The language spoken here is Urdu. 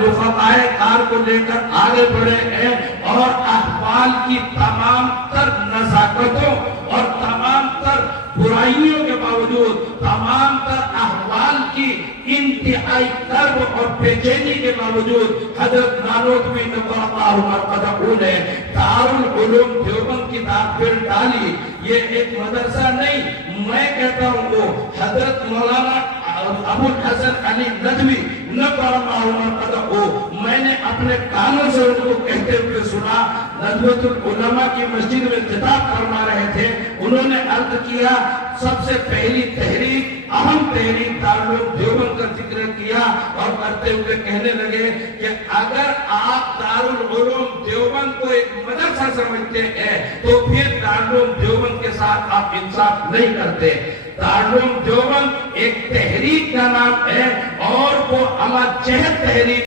رفقائے کار کو لے کر آگے بڑھے ہیں اور احوال کی تمام تر نزاکتوں اور تمام تر برائیوں کے باوجود، تمام تر احوال کی انتہائی کرب اور بے چینی کے باوجود حضرت نانوتوی نور اللہ مرقدہ نے دارالعلوم دیوبند کی داخل ڈالی۔ یہ ایک مدرسہ نہیں، میں کہتا ہوں وہ حضرت مولانا ابو الحسن علی ندوی نور اللہ مرقدہ، میں نے اپنے کانوں سے ان کو کہتے ہوئے سنا۔ ندوۃ العلماء کی مسجد میں خطاب فرما رہے تھے، انہوں نے عرض کیا سب سے پہلی تحریک، اہم تحریک دارالعلوم دیوبند کا ذکر کیا اور کرتے ہوئے کہنے لگے کہ اگر آپ دارالعلوم دیوبند کو ایک مدرسہ سمجھتے ہیں تو پھر دارالعلوم دیوبند کے ساتھ آپ انصاف نہیں کرتے۔ دارالعلوم دیوبند ایک تحریک کا نام ہے اور وہ عمل جہد تحریک